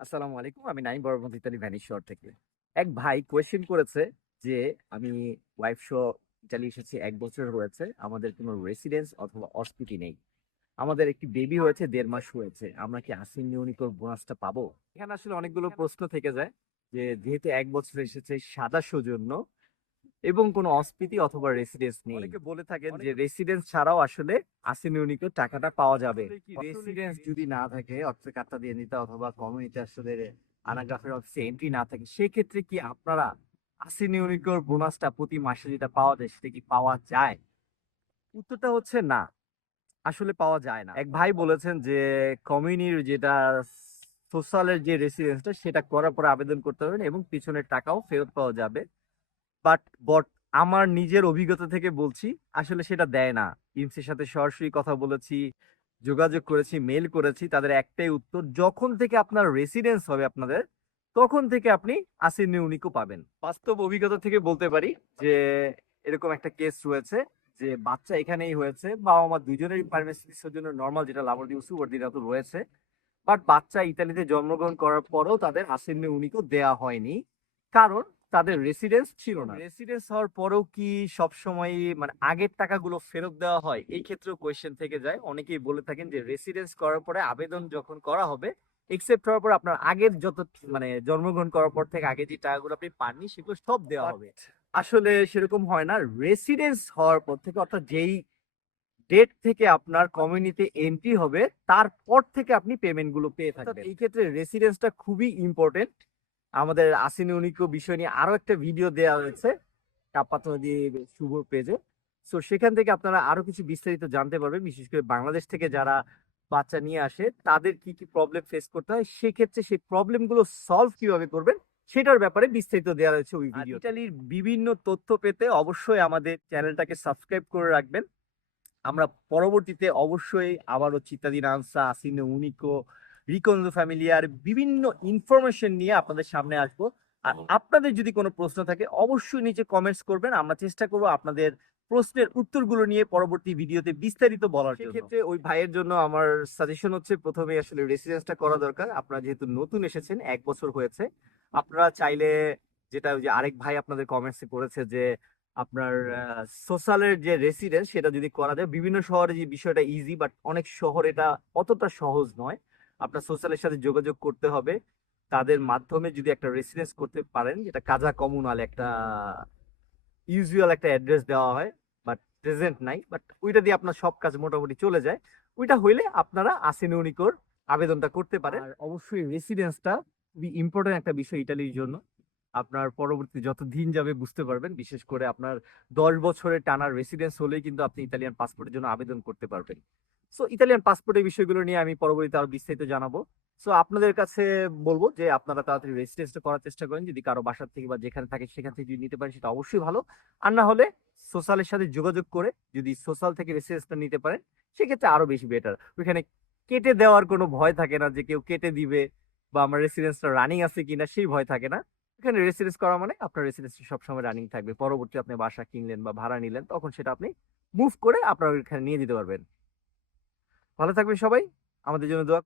আসসালামু আলাইকুম। আমি নাইম বরবন্দ ইতালি ভ্যানিস শহর থেকে। এক ভাই কোয়েশ্চেন করেছে যে আমি ওয়াইফ সহ ইতালি এসেছি ১ বছর হয়েছে। আমাদের কোনো রেসিডেন্স অথবা অস্তিতি নেই। আমাদের একটি বেবি হয়েছে ১.৫ মাস হয়েছে। আমরা কি আসিন নিউনিকর বোনাসটা পাবো? এখানে আসলে অনেকগুলো প্রশ্ন থেকে যায় যে যেহেতু ১ বছর এসেছে সাদা সৌজন্য এবং কোনো অস্তিতি অথবা রেসিডেন্স নেই। অনেকে বলে থাকেন যে রেসিডেন্স ছাড়াও আসলে আসিন ইউনিকো টাকাটা পাওয়া যাবে। রেসিডেন্স যদি না থাকে অর্থে কার্ডটা দিয়ে নিতে অথবা কমিউনিটি আসলে আনাগ্রাফের অফিসে এন্ট্রি না থাকে সেক্ষেত্রে কি আপনারা আসিন ইউনিকোর বোনাসটা প্রতি মাসে যেটা পাওয়া যায় সেটা কি পাওয়া যায়? উত্তরটা হচ্ছে না। আসলে পাওয়া যায় না। এক ভাই বলেছেন যে কমিউনির যেটা সোশ্যালের যে রেসিডেন্সটা সেটা করার পরে আবেদন করতে পারবেন এবং পিছনের টাকাও ফেরত পাওয়া যাবে। বাট আমার নিজের অভিজ্ঞতা থেকে বলছি আসলে সেটা দেয় না। ইমসির সাথে সরাসরি কথা বলেছি, যোগাযোগ করেছি, মেইল করেছি। তাদের একটাই উত্তর, যখন থেকে আপনার রেসিডেন্স হবে আপনাদের, তখন থেকে আপনি আসিন ইউনিকো পাবেন। বাস্তব অভিজ্ঞতা থেকে বলতে পারি যে এরকম একটা কেস রয়েছে যে বাচ্চা এখানেই হয়েছে। বাবা-মা দুজনেরই পারমিশনের জন্য নরমাল যেটা লাবর দিউসু ওর্দিরা তো রয়েছে। বাট বাচ্চা ইতালিতে জন্মগ্রহণ করার পরেও তাদের আসিন ইউনিকো দেয়া হয়নি। কারণ তাদের রেসিডেন্স ছিল না। রেসিডেন্স হওয়ার পরেও কি সবসময় মানে আগের টাকাগুলো ফেরত দেওয়া হয়? এই ক্ষেত্রেও কোয়েশ্চেন থেকে যায়। অনেকেই বলে থাকেন যে রেসিডেন্স করার পরে আবেদন যখন করা হবে, একসেপ্ট হওয়ার পর আপনার আগের যত মানে জন্মগ্রহণ করার পর থেকে আগে যে টাকাগুলো আপনি পাননি সেগুলো সব দেওয়া হবে। আসলে সেরকম হয় না। রেসিডেন্স হওয়ার পর থেকে অর্থাৎ যেই ডেট থেকে আপনার কমিউনিটি এন্ট্রি হবে তারপর থেকে আপনি পেমেন্ট গুলো পেয়ে থাকবেন। এই ক্ষেত্রে রেসিডেন্সটা খুবই ইম্পর্টেন্ট। আমাদের আসিন ইউনিকো বিষয় নিয়ে আরো একটা ভিডিও দেওয়া হয়েছে কাপ্পাত নদী শুভ পেজে। সো সেখান থেকে আপনারা আরো কিছু বিস্তারিত জানতে পারবেন, বিশেষ করে বাংলাদেশ থেকে যারা বাচ্চা নিয়ে আসে তাদের কি কি প্রবলেম ফেস করতে হয়, সেক্ষেত্রে সেই প্রবলেম গুলো সলভ কিভাবে করবেন সেটার ব্যাপারে বিস্তারিত দেওয়া হয়েছে ওই ভিডিও। ইটালির বিভিন্ন তথ্য পেতে অবশ্যই আমাদের চ্যানেলটাকে সাবস্ক্রাইব করে রাখবেন। আমরা পরবর্তীতে অবশ্যই আবারও চিত্তাদিন আনসা, আসিনো উনিকো, রিকোন্দো ফ্যামিলিয়ার বিভিন্ন ইনফরমেশন নিয়ে আপনাদের সামনে আসবো। আর আপনাদের যদি কোনো প্রশ্ন থাকে অবশ্যই নিচে কমেন্টস করবেন। আমরা চেষ্টা করবো আপনাদের প্রশ্নের উত্তরগুলো নিয়ে পরবর্তী ভিডিওতে বিস্তারিত বলার জন্য। সেক্ষেত্রে ওই ভাইয়ের জন্য আমার সাজেশন হচ্ছে প্রথমে আসলে রেসিডেন্সটা করা দরকার। আপনারা যেহেতু নতুন এসেছেন, ১ বছর হয়েছে, আপনারা চাইলে যেটা ওই যে আরেক ভাই আপনাদের কমেন্টসে করেছে যে আপনার সোশ্যালের যে রেসিডেন্স সেটা যদি করা যায়, বিভিন্ন শহরে যে বিষয়টা ইজি, বাট অনেক শহর এটা অতটা সহজ নয়। আপনার সোশ্যালের সাথে যোগাযোগ করতে হবে, তাদের মাধ্যমে যদি একটা রেসিডেন্স করতে পারেন, যেটা কাজা কমুনাল একটা ইউজুয়াল একটা অ্যাড্রেস দেওয়া হয়, বাট প্রেজেন্ট নাই, বাট ওইটা দিয়ে আপনার সব কাজ মোটামুটি চলে যায়। ওইটা হইলে আপনারা আসিনুনিকোর আবেদনটা করতে পারেন। আর অবশ্যই রেসিডেন্সটা খুবই ইম্পর্টেন্ট একটা বিষয় ইটালির জন্য। আপনার পরবর্তী যত দিন যাবে বুঝতে পারবেন, বিশেষ করে আপনার ১০ বছরের টানা রেসিডেন্স হলেই কিন্তু আপনি ইতালিয়ান পাসপোর্টের জন্য আবেদন করতে পারবেন। সো ইতালিয়ান পাসপোর্টের বিষয়গুলো নিয়ে আমি পরবর্তীতে আরো বিস্তারিত জানাবো। সো আপনাদের কাছে বলবো যে আপনারা তাড়াতাড়ি রেজিস্ট্রেশনটা করার চেষ্টা করেন। যদি কারো বাসা থেকে বা যেখানে থাকে সেখান থেকে যদি নিতে পারেন সেটা অবশ্যই ভালো। আর না হলে সোশ্যালের সাথে যোগাযোগ করে যদি সোশ্যাল থেকে রেজিস্ট্রেশনটা নিতে পারেন সেক্ষেত্রে আরো বেশি বেটার। ওইখানে কেটে দেওয়ার কোনো ভয় থাকে না যে কেউ কেটে দিবে বা আমার রেসিডেন্সটা রানিং আছে কিনা সেই ভয় থাকে না। এখানে রেসিডেন্স করা মানে আপনার রেসিডেন্স সবসময় রানিং থাকবে। পরবর্তী আপনি বাসা কিনলেন বা ভাড়া নিলেন তখন সেটা আপনি মুভ করে আপনার ওইখানে নিয়ে দিতে পারবেন। ভালো থাকবেন সবাই। আমাদের জন্য দোয়া